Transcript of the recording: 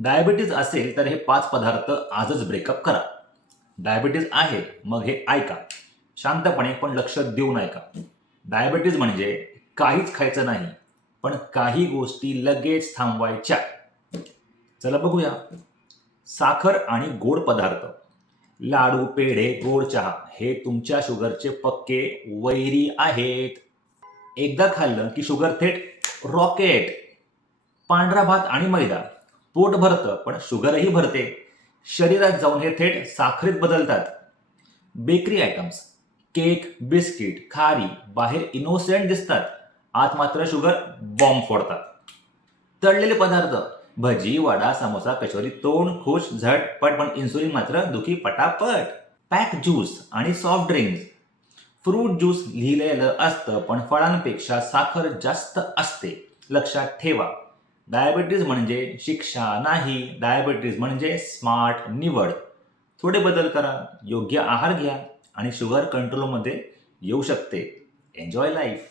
Diabetes असेल तर हे 5 पदार्थ आजच ब्रेकअप करा. डायबिटीज आहे, मग हे ऐका. शांतपणे पण लक्ष देऊन ऐका. डायबिटीज म्हणजे काहीच खायचं नाही, पण काही गोष्टी लगेच थांबवायच्या. चला बघूया. साखर आणि गोड पदार्थ, लाडू, पेढे, गोड चहा हे तुमच्या शुगरचे पक्के वैरी आहेत. एकदा खाल्लं की शुगर थेट रॉकेट. पांढरा भात आणि मैदा पोट भरतं, पण शुगरही भरते. शरीरात जाऊन हे थेट साखरेत बदलतात. बेकरी आयटम्स, केक, बिस्किट, खारी बाहेर इनोसेंट दिसतात, आत मात्र शुगर बॉम्ब फोडतात. तळलेले पदार्थ, भजी, वडा, समोसा, कचोरी, तोंड खुश झटपट, पण इन्सुलिन मात्र दुखी पटापट. पॅक ज्यूस आणि सॉफ्ट ड्रिंक्स, फ्रूट ज्यूस लिहिलेलं असतं, पण फळांपेक्षा साखर जास्त असते. लक्षात ठेवा, डायबिटीज म्हणजे शिक्षा नाही, डायबिटीज म्हणजे स्मार्ट निवड. थोडे बदल करा, योग्य आहार घ्या आणि शुगर कंट्रोलमध्ये येऊ शकते. Enjoy life.